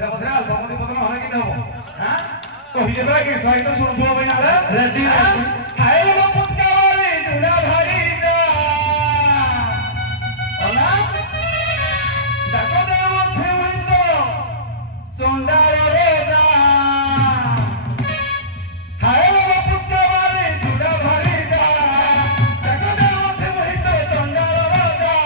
ବସିଲା ବସିଲା ଆଲବମ ପତ୍ର ହରେ କି ହବ ହାଁ କହିଲେ ପରା କି ସହିତ ଶୁଣୁଥିବ ଭାଇ ନା ରେଡି ଖାଇଲେ ନା ପୁଚକା ବାଲି ଜୁଡ଼ା ଭାରି ଯା ଅଲା ଡାକ ଦେବ ଛେଉଇତ ଚଣ୍ଡାଳ ରେ ଯା ଖାଇଲେ ନା ପୁଚକା ବାଲି ଜୁଡ଼ା ଭାରି ଯା ଡାକ ଦେବ ଛେଉଇତ ଚଣ୍ଡାଳ ରେ ଯା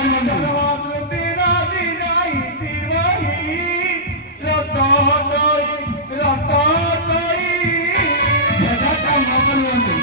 ଜଗତୀ ରାତି ଯାଇଛି ବହି ରତ କରି କାମ କରୁଅନ୍ତି।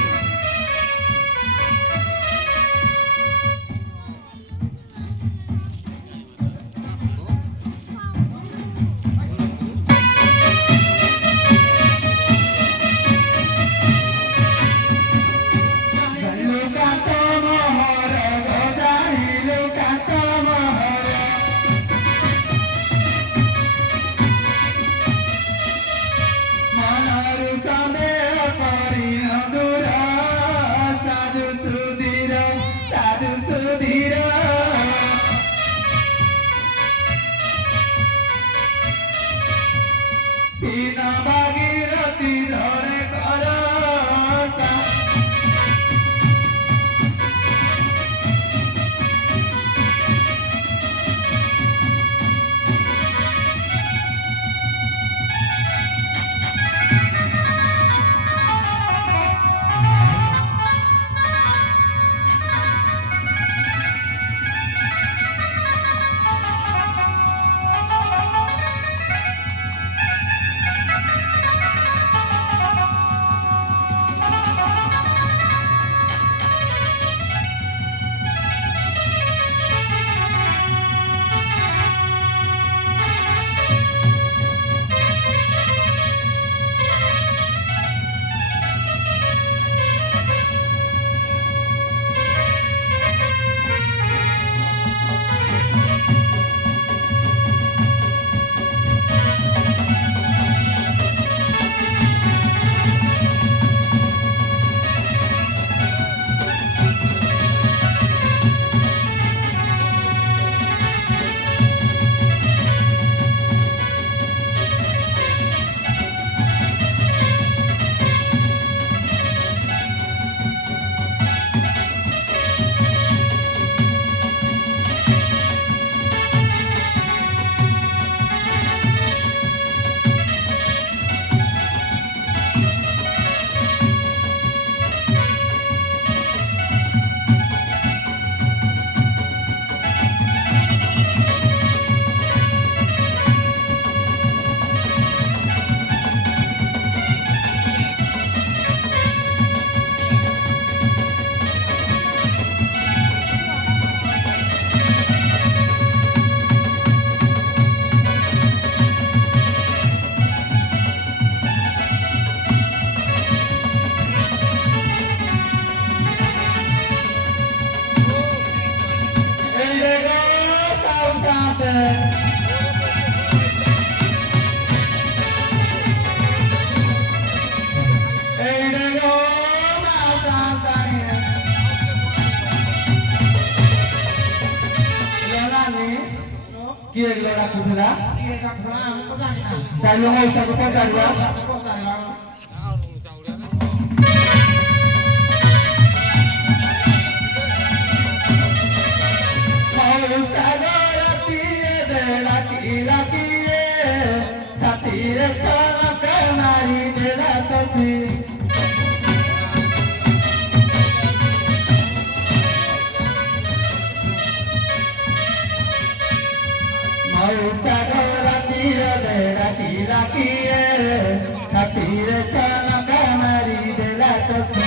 ভাগীরথী ধরে কর କିଏ ଏଗୁলো ଡାକୁଥିଲା? ଚାଲୁ ମଉସାକୁ ପଚାରିବା। ଛାତିରେ ଛନକ ମାରି ଦେଲା ତସି ଛାତିରେ ଛନକ ମାରି ଦେଲା ତସି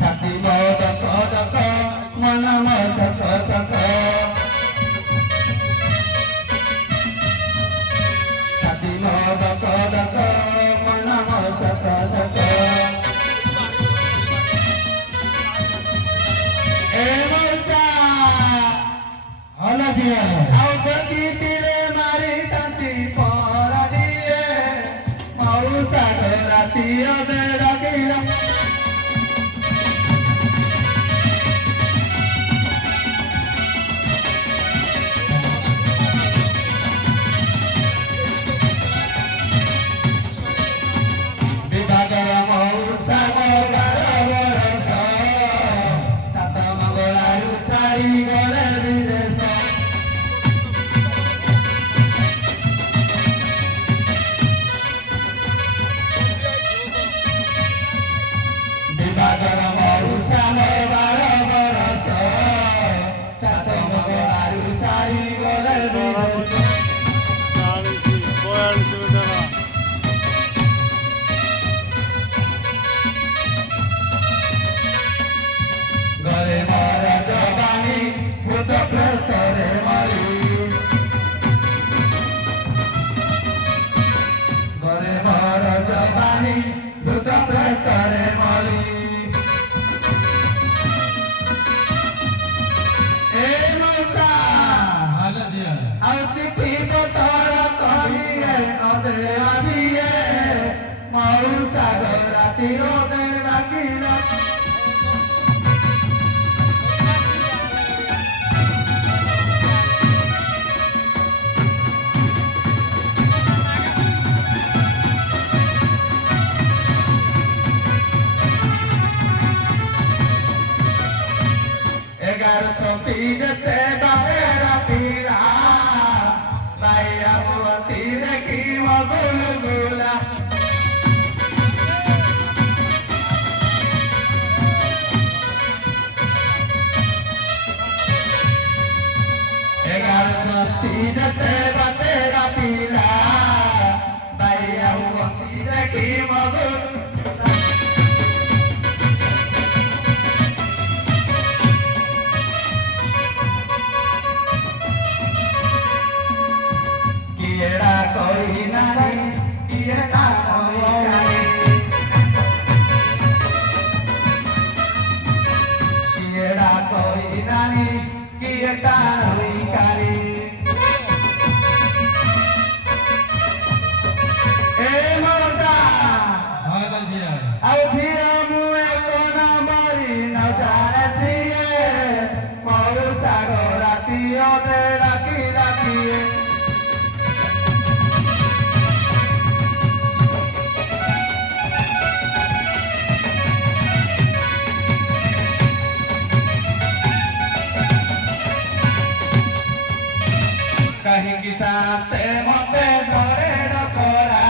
ଛାତି ଦକ ଦକ ମନ ସକ ସକ ଛାତି ଦକ ଦକ ମନ ସକ ସକ ଆଉ ଦେଖିଥିଲେ ମାରି ଟାନ୍ତି ପରାଡ଼ିଏ ମଉସା ରାତି ଅଧେ ଡାକିଲା ବିଭାଗର ମଉସା ବରଷ ସାତ ମଙ୍ଗଳାରୁ ଚାରି ଗଲେ ବିଦେଶ রানী দুত প্রেতরে মরি এ মৌসা ভালো দিয়া আর চিঠি পতর করিয়ে নদে আসিয়ে মৌসা রাতি রোদে রাখিল Pídete bandera pira, vaya así de aquí magulugula. Pídete bandera pira, vaya así de aquí magulugula. Quiera coinari, quiera coinari, quiera coinari, quiera coinari. Mausa, ভালো দিয়া audhia mue kona mari na jane siye, mausa gorati ode raki raki. Kahingi sate mote dore dokora,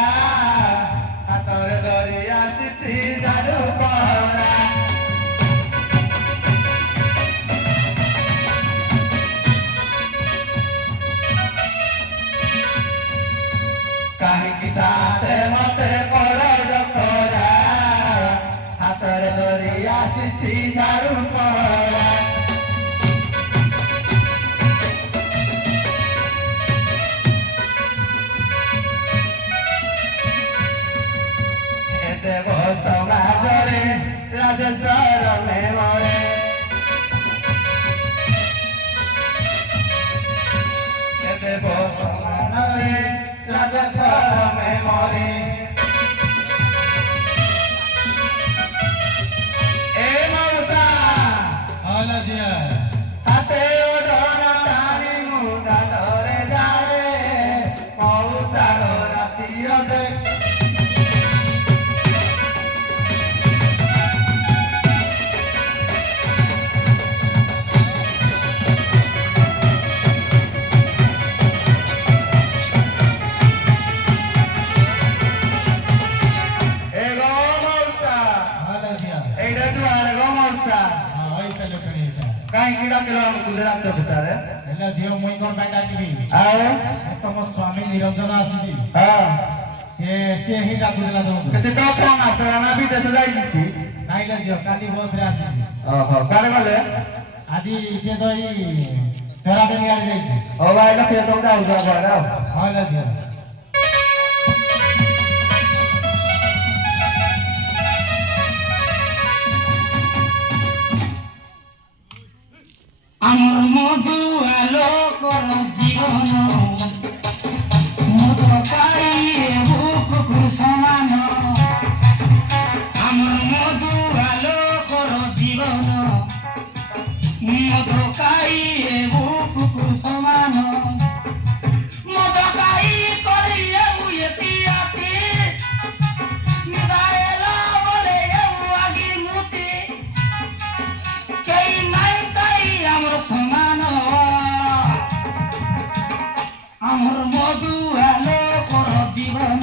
atore doria titi jadu kora. Kahingi sate mote kora dokora, atore doria titi jadu kora. Devo sognare la tesoro memore Devo sognare la tesoro memore Mausa ভালো দিয়া Ate odona tani muda dore jare Mausa dora tiyo de ভালো দিয়া এইটা তো আর গমলসা ওই চলো শুনি এটা কাই কিডা কিলো কুলে রাখতে ভিতরে ହେଲା ଝିଅ ମୁଇଁ କଣ ପାଇଁ ଡାକିବି ଆଉ ତମ ସ୍ୱାମୀ ନିରଞ୍ଜନ ଆସିଛି ହଁ ସିଏ ହିଁ ଡାକୁଥିଲା ତମକୁ ସେ ତ କଣ ଆସେ ଆମେ ବି ଦେଶ ଯାଇକି ନାଇଁଲେ ଝିଅ କାଲି ବସରେ ଆସିଛି ଓହୋ କାଳେ ଗଲେ ଆଜି ସିଏ ତ ଏଇ ତେରା ବେଙ୍ଗାଳି ଯାଇଛି ଓ ଭାଇ ନା ଫେର ସବୁ ଯାଉ ଯାଉ ବଡ ହଁ ହେଲା ଝିଅ আমার মধু আলোকর জীবন মধু পাইয়ে বুক সমান আমার মধু আলোকর জীবন মধু পাইয়ে বুক সমান মধু পাই করিয়ে উয়ে পিয়াতি নিদায়েলা বলে আগি মুতি কেই নাই তাই আমার সমান আমার মধু আলোকর জীবন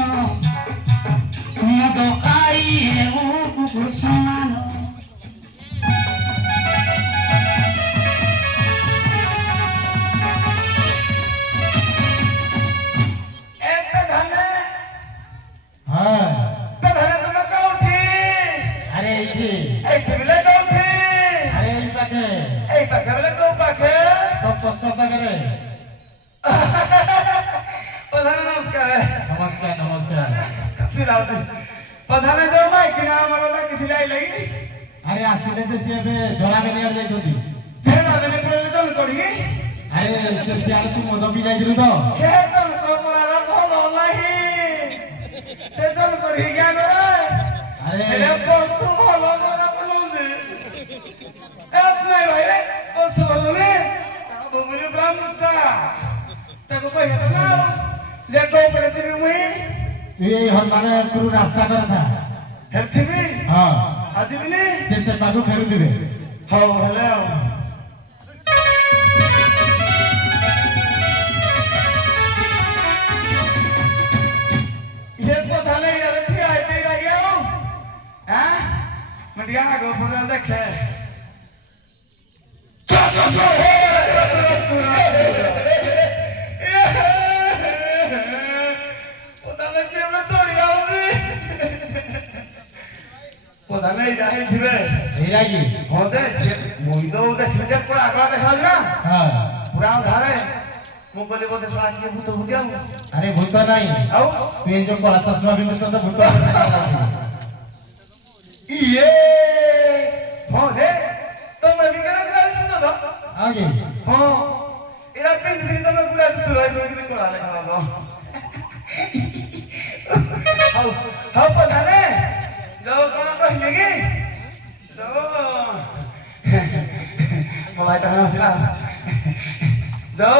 মধু খাইয়ে কুকুর সমান একটা ধানে হ্যাঁ তো ধানে তুমি কৌঠি আরে এইটি এই সিবিলে কৌঠি আরে এই পাখে এই পাখে বলে কৌ পাখে সব করে ও ধানে নমস্কার নমস্কার নমস্কার সিরাউতি ପ୍ରଧାନ ଯୋଉ ମାଇକିନା ଆମର ଡାକିଥିଲେ ଆଇଲାକି ଆରେ ଆସିଲେ ଯେ ସିଏ ଏବେ ଜରାବେ ନିଆର ଯାଇଛନ୍ତି। ଫେର ଆବେଲେ ପଳେଇଲେ ଜଣ କରିକି ଆରେ ସେ ସିଆଡେ ତୁ ମଦ ପିଇ ଯାଇଥିଲୁ ତ। ସେ ଜଣ କମରାର ଭଲ ନାହିଁ ସେ ଜଣ କରିକି ଜ୍ଞାନ ଆରେ ହେଲେ ପଶୁ ଭଲ କରା ବୋଲୁନି ଏତ ନାଇଁ ଭାଇ ପଶୁ ବୋଲୁନି ବୋଲୁନି ବ୍ରାହ୍ମଣଟା ତାକୁ କହିବା ତ ନା ଯେ କୋଉପଟେ ଯିବି ମୁଇଁ এই হলমানে পুরো রাস্তা কথা ହେଥିବି হ্যাঁ ଆସିବିନି সে পাখু ফেরু দিবে। ହଉ ହେଲେ ଆଉ ये पता नहीं यार थी आई थी रह गया हूँ हैं मैं दिया आगे ऊपर देखे पता नहीं क्यों मैं तोड़ गया हूँ पता नहीं जाए थी वे এই লাগি होते मुझे तो उधर सीधे पूरा आगरा देखा ना হ্যাঁ पूरा उधार है मुंबई बोलते थोड़ा ये भूत हो गया हूँ আরে ভূত নাই आओ তুই এই যে কলা চশমা বিন্দু তো ভূত ये हो दे तो मैं भी करा करा सुनो तो আগে हो इरा पिन दिन तो मैं पूरा सुनो है मैं भी करा ले खाना तो हाउ हाउ पता ने जो कौन कहने की जो मलाई तो हंसना जो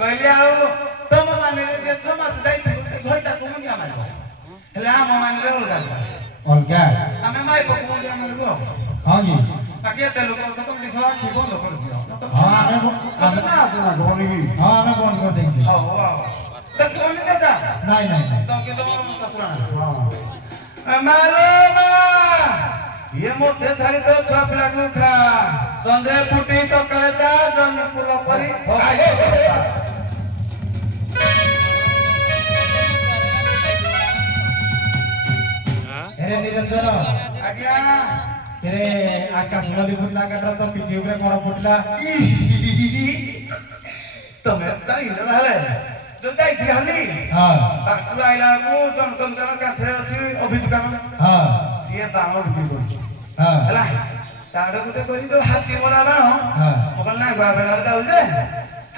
कहले आओ तुम माने जे समाज दाई घोइता तुम क्या मानो हेला हम माने रे होगा অলগা ଆମେ ମାଇ ପକଉ ଆମର ଗो আগে ବାକି ଏତେ ଲୋକ ତ ତମେ ସହ ଥିବ ଲୋକ ଦିଅ হ্যাঁ আমি ଆମେ ନା ଆସୁନା ଘରକୁ হ্যাঁ আমি বন্ধ করে দেখছি ହଉ ହଉ ତ କୋନି ଦାଦା নাই নাই নাই ତ କି ତମ ସସୁରା ମାଲୋ ମା ଇଏ ମୋତେ ଛାଡ଼ି ଦଉ ଛୁଆ ପିଲାକୁ ଖା ସନ୍ଧ୍ୟା ଫୁଟି ସକାଳେ ଯା ଜନ୍ମ ଫୁଲ ପରି এরে নিরঞ্জন ଆଜ୍ଞା এরে আকাশ নদী ফুটলা কাটা তো পিঠি উপরে বড় ফুটলা ତମେ ଯାଇନ ତାହେଲେ ଯୋଉ ଯାଇଥିଲି ଖାଲି হ্যাঁ ତାକୁ ଆଇଲାକୁ ଜଣଙ୍କର କାନ୍ଥରେ ଅଛି ଅଭିଯୋଗ হ্যাঁ ସିଏ ବାଣ ବିକ୍ରି କରୁଛି হ্যাঁ ହେଲା ତାର ଗୋଟେ କରି ଯୋଉ ହାତୀ ମରା ବାଣ হ্যাঁ ମୁଁ କହିଲି ନା ଗୁଆ ବେଳାରେ ଯାଉ ଯେ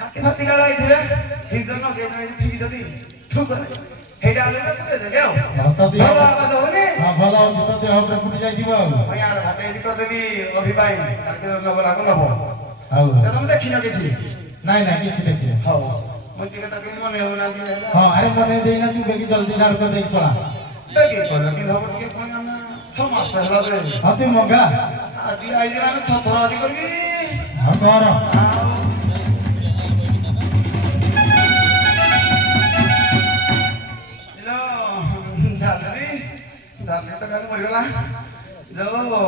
ହାତୀ ଫାତୀ କାଳ ଆଇଥିବେ ଠିକ ଜଣ ଠିକ ଯଦି ଠୁକ ହେଇଟା ହେଲେ ପୁରେଇ ଦେଲେ ଆଉ ভক্ত দিয়ে ଭଲ ଆବାଜ ହଉନି হ্যাঁ ভালো হচ্ছে তো দেহ উপরে ফুটি যাইতিব ଆଉ ମୁଁ ୟାର ଭାତ ଏଇଠି କରିଦେବି ଅଭି ପାଇଁ ତାকে ନବ ଲାଗ ନବ ଆଉ ତମେ ଦେଖିନ କିଛି নাই নাই কিছু দেখি না। ହଉ ମୁଁ ଟିକେ ତାକୁ ମନେ ହଉନାହାନ୍ତି ହେଲା হ্যাঁ আরে মনে দেই না তুই বেশি জলদি ধার করে দেই পড়া দেখি କହିଲ କି ହବ ଟିକେ ପୁଣି ଆମେ 6 ମାସ ହେଲା ଯେ হ্যাঁ তুই মগা ଆଜି ଆଇଛି ମାନେ 6 ଥର ଆଦି କରିବି হ্যাঁ কর ଆଉ ଝାଲେରି ଝାଲେରି ତ କାଲି ମରିଗଲା ଯୋଉ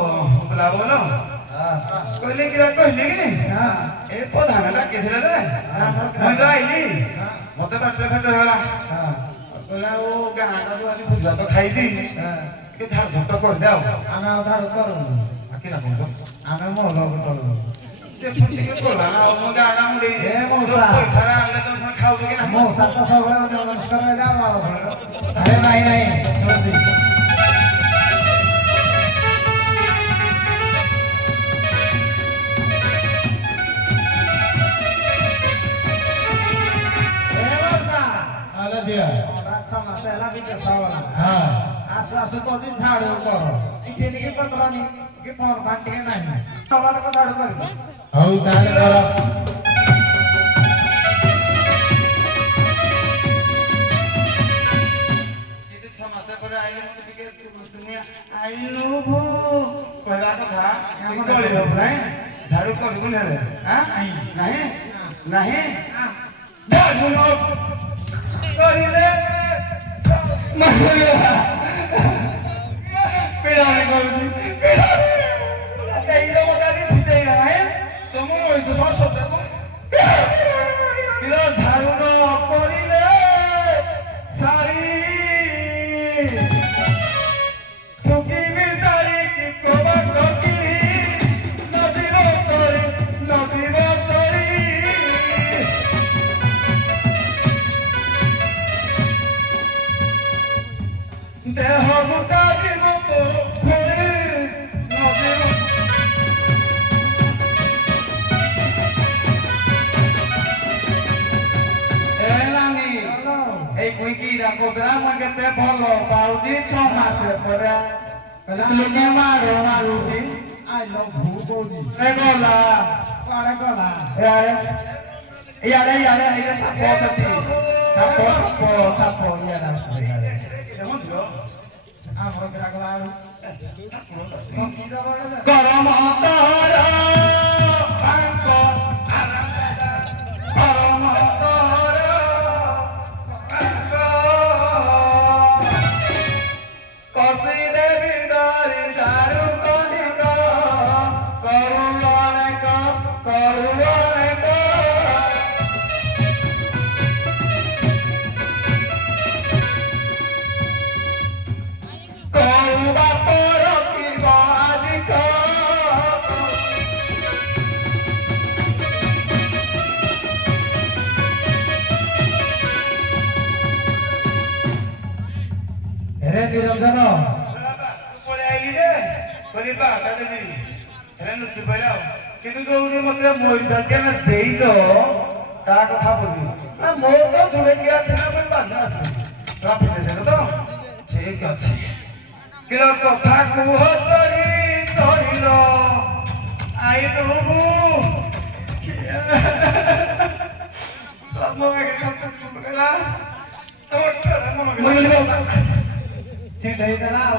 ବୁଲା ବୋଲ କହିଲେ କି କହିଲେ କି ଏ ପ୍ରଧାନ ଡାକିଥିଲେ ଯେ ମୁଁ ତ ଆଇଲି ମତେ ପାଟିରେ ଫେଟ ହେଇଗଲା କହିଲା ଆଉ ଗାଁ ଟା ଆଜି ଭୁଜା ତ ଖାଇବି ଟିକେ ଧାର ଧଟ କରିଦେ ଆଉ ଆମେ ଆଉ ଧାର କରୁ ଆକି ନା କହୁଛ ଆମେ ମଲ କରୁ ଟିକେ କଲା ନା ମୋ ଗାଁ ଟା ମୁଁ ଏ ମଉସା। ପଇସାରେ ଆଣିଲେ ତ ପୁଣି ଖାଉଛୁ କି ନା ମୋ ସାତ ସବୁବେଳେ ନମସ୍କାର ଯାও আরে নাই নাই জলদি আলে দিয়া রাখা মাসে এলা বিকে সাওলা হ্যাঁ আসু আসু তো দিন ঝাড়ু করো ইকে নিকে পতরানি কে পর বাটি নাই সবার কো ঝাড়ু করি হউ তাহলে কর ଯଦି 6 ମାସ ପରେ ଆଇଲେ ମତେ ଟିକେ তুমি ଆଇଲୁ ଭୁ କହିବା କଥା ଆମ ଗଳି ହବ ନାହିଁ ଝାଡୁ କରିବୁ ନେଲେ ନାହିଁ ନାହିଁ ଝାଡୁ ନ କରିଲେ ପିଲାମାନେ କରୁଛି ପିଲା ଝାଡୁ ନ କରିଲେ ସାରି ঠুকিবি সারি কি কবা ঠকি নদীর তরি দেহ গোটা দিন ঘূৰি নদীৰ এলানি এই কুইকিরা কোবরা মগতে বলো বাউজি ছমাসে পরে লোকে মারো মারুটি আই লভ ভু বৌদি এ গলা পাড়ে গলা ইয়ারে এটা সাপো ইয়ারা আমার গ্রাহক আর গরম তর ভাঙ্গ গরম তর ভাঙ্গ কসি দেবী ডরি দারু কহিত করুণ অনেক করুবা পর কি বাদিক রে নিরঞ্জন পরে আইলি রে কলিবা কাটে দিবি রে নুচি পাইলাও কিন্তু তুমি মতে মইদা কেন দেইছ তা কথা বলি না মোর তো জুড়ে গিয়া ଥିଲା মই বান্ধা ট্রাফিক দেছে তো ঠিক আছে কিলো কথা কুহ তরি তরিল আই প্রভু মই একটা কথা বলা মই চিন্তাই দাও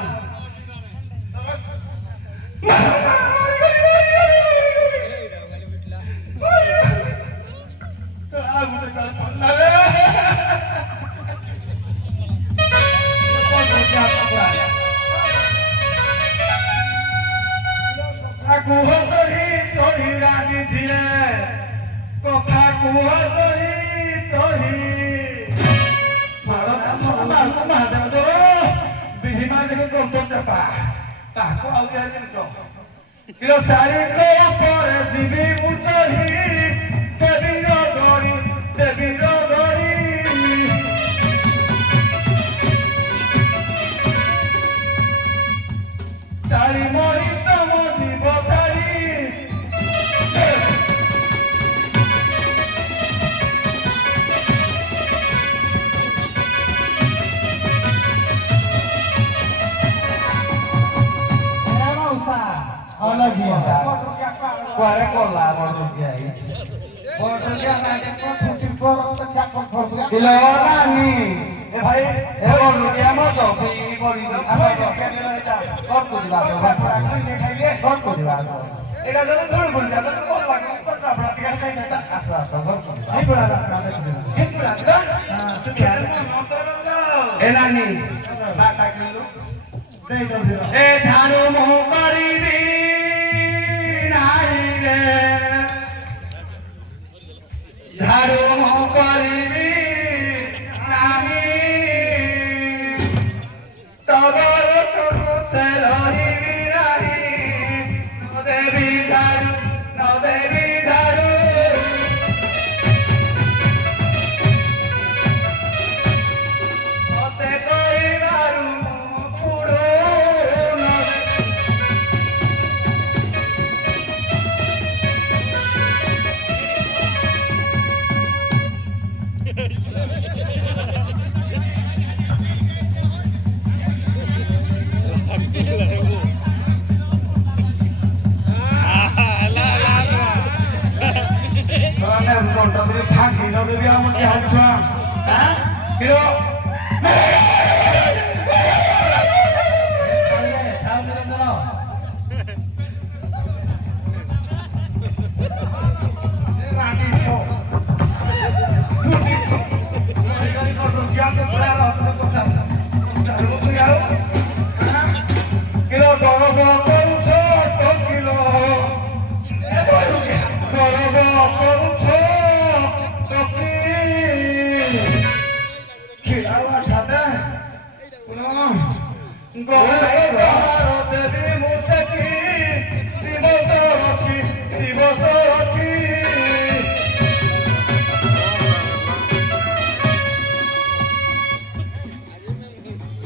কুহ তরি তরি রানী ঝিলে কথা কুহ তরি তরি কিলো সারি পরে দিবি মুচহি দেবীর গড়ি দেবীর গড়ি চারি মরি তম দিব চারি Hola, Gita. Kuare kola mordo jai. Bordo dia nade ko putin ko to chakon korbu. Kilo nani. Bhai, e bordo dia mo to pi mori no. Ama to ke ne ta. Kot ko diba to. Kot ko diba to. Ega jodi thodi boli ja to kot lage ko ta bra tiga kai ta. Asa asa bor ko. Ai pura la na de. Kisu la ta. Tu kya no to ro. E nani. Na ta kilu. Dei do dilo. E dharu mo karibi. ঝাড়ু করিবি নাহি তবর সে রহিবি নাহি নদেবি ঝাড়ু নদেবি ঝাড়ু মতে করিবারু পুরো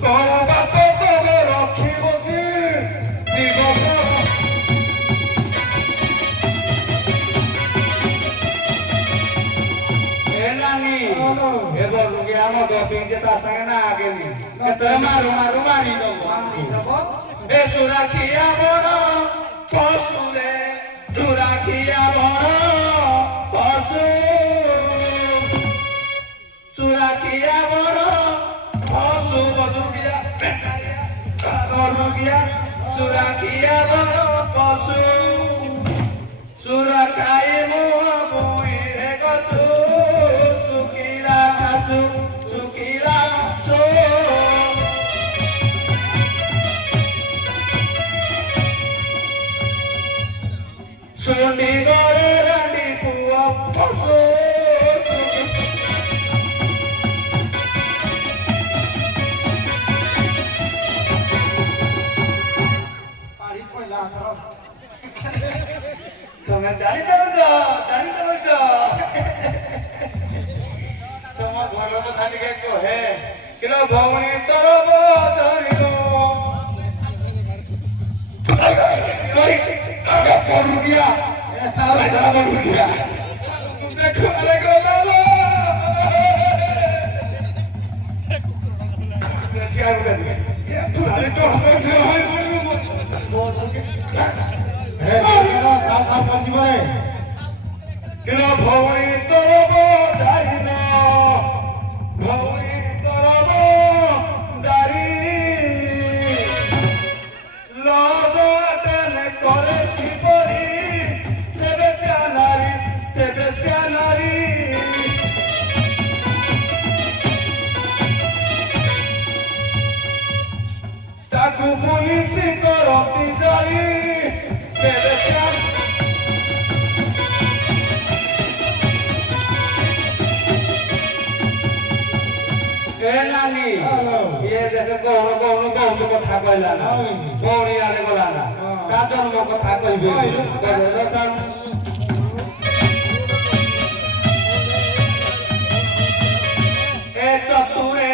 କଣ ବାପ ତବେ ରଖିବ କି ଦିଗତ ଏ ନାନୀ ଏ ବଲୁକି ଆମ ଦବିଂ ଯେ ତା ସାଙ୍ଗେ ନା ଆଗେନି କେତେ ମାରୁ ମାରୁ ମାରି ଦବ ଏ ସୁରାଖିଆ ବର ପଶୁରେ ସୁରାଖିଆ ବର ପଶୁ ସୁରାଖିଆ ବର ପଶୁ ବଦୁକିଆ ବଦୁକିଆ ସୁରାଖିଆ ବର ପଶୁ ସୁରখাই মুহ বুইরে গছু সুকিলা ঘাসু সুকিলা ঘাসু শুনি গরে রানী পুয়া পশু ପାଣି ପଇଲା ଆମର তুমি জানিত তোমার ঘর কথা টিকে কহে কিলো ভৌণী তোর বদরিল পড়ু গিয়া পড়ু গিয়া দেখো আরে গো দাদা আরে তো হয় হে কাল কাল পঞ্জিব রে কিলো ভৌণী তোর বদারিল ভৌণী তোর বদারি লদটনে করে শিবরি সেবে নারী তাকু পুলিশ করতি জারি সেবে নানি ইয়ে দেখে কৌন কৌন কৌন কথা কইলা না কৌনি আলে গলা না তা জন্ম কথা কইবে এ চতুরে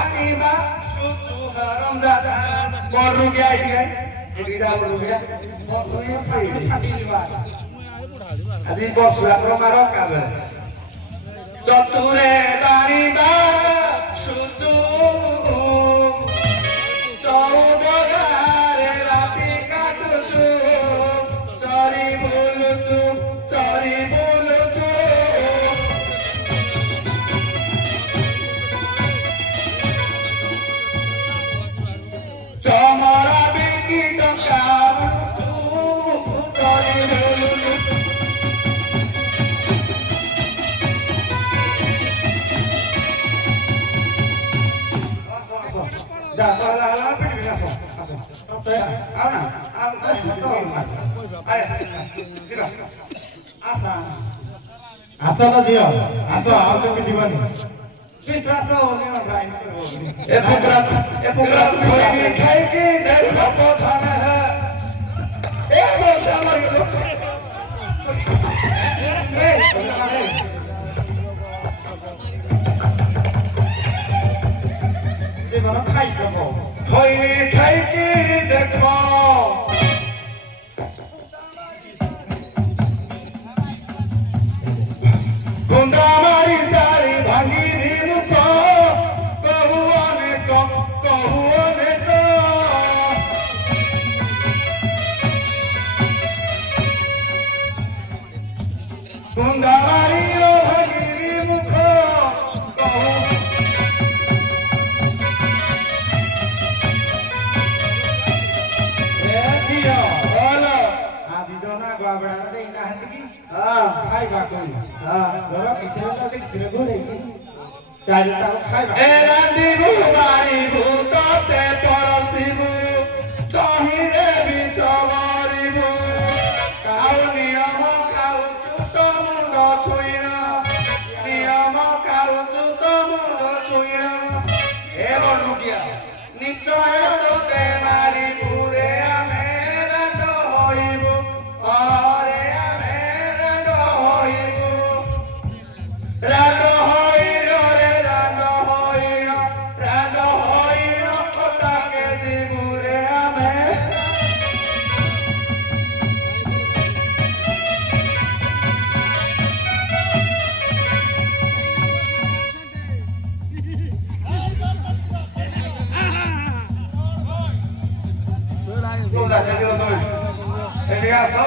আনিবা সুসু হারাম দাদা করু গিয়া আইছে এদিকে করু গিয়া আজি বসুরা প্রমার কাবে চতুরে দাঁড়িবা সুসু চৌবগারে রাতি কাটুছু চরি বলুছু চমরা বিকি টঙ্কা চরি বলুছু যা পালা আলা পেটি না আসো আনা আয় দিরা আসা আস তো দিও আস আর তো কিছু বনি ବିଶ୍ୱାସ ହଉନି ମୋ ଭାଇ ए पुकरा कोई खाई की देर भपो थाने है ए बोसा लगलो যে বড় খাই যাবো कोई खाई की देखो गुंडा मारी सारी भांगी मुख कहुआने को गुंडा मारी भांगी मुख कहू দিও बोलो আদি জনা গাবড়া দেই না হাতি हाँ খাইবা কই हाँ ধর কিছু না দেখছি রে গোড়ে কি চাই তা খাইবা ए रांदी बुवारी भूतते परसिबु तहिरे बिसवरिबु काउ नियम काउ चुत मुंड छुइना नियम काउ चुत मुंड छुइना ए बनुकिया निश्चय तोते मारी पुरे आमे रांड होइबु अरे आमे रांड होइबु রাগ হইল রে রাগ হইল তোমরা যদি তুমি এদিকে আসো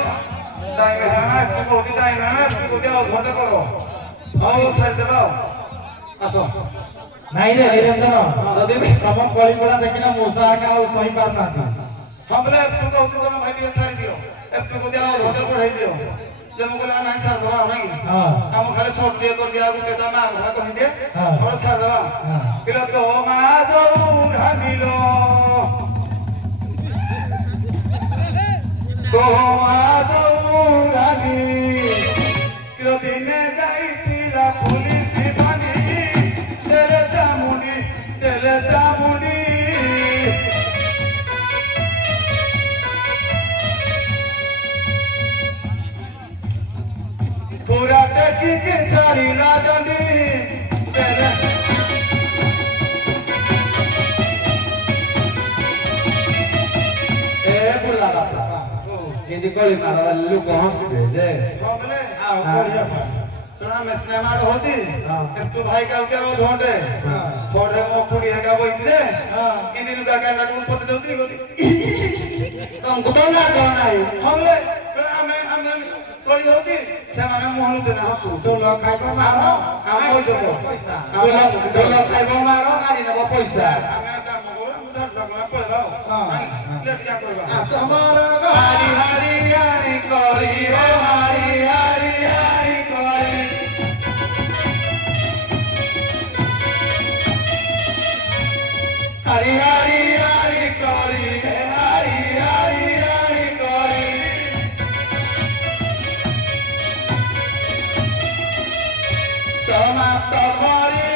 টাইম হয়ে না একটু কৌটি টাইম না একটু কৌটি ঘন্টা করো ছাড় দেবাও আসো ନାଇଁ ରେ ବୀରେନ୍ଦ୍ର ଯଦି ତମ କଳିଗୁଡ଼ା ଦେଖିନା ମୂଷା ଏକା ଆଉ ସହି ପାରୁନାହାନ୍ତି ହଁ ବୋଲେ একটু কৌটি তোমার ভাই দিয়ে ছাড়ি দিও একটু কৌটি ঘন্টা পড়াই দিও যে ମୁଁ କହିଲି ନାଇଁ ଛାଡି ଦେବା ନାଇଁ ହଁ ଆମ ଖାଲି ସର୍ଟ ଟିକେ କରିଦିଆ ଗୋଟେ ତା ମା ଘର କହିଦିଏ ହଁ। ଆମର ଛାଡି ଦେବା କିଲୋ ତୋ ମା ଯୋଉ ଢାଲିଲ ତୋ ମା ଯୋଉ ଢାଲି କିଲୋ ଦିନେ ଯାଇଥିଲା ପୁଲିସ ବାନି ତେଲେ ଚାମୁଣ୍ଡି पूरा टेकी के सारी लाडली तेरे ଏ ବୁଲା ବାପା କେମିତି କଳି ମାର ଲୋକ ହସିବେ ଯେ बोले आओ बढ़िया सुना मैं सिनेमा होती तू भाई का क्या रोज होते थोड़े मो कुड़ी का बोई दे किनी लुका का ना को पते देउती गोती ତମକୁ ତ ନା କଣ ନାହିଁ हमले ଆମେ कोड़ी होती से माने मोहन से ना हसु ତୋଲ ଖାଇବ ମାର ଆମେ କହିଦେବ ତୋଲ ଖାଇବ ମାର ମାରି ନେବ ପଇସା ଆମେ କାମ କରୁ ମୁଧା लगना पड़ला ले क्या करबा ତମର हारी हारी हारी कोरी हो हारी हारी हारी कोरी हारी हारी हारी कोरी हारी हारी हारी कोरी समाप्त करी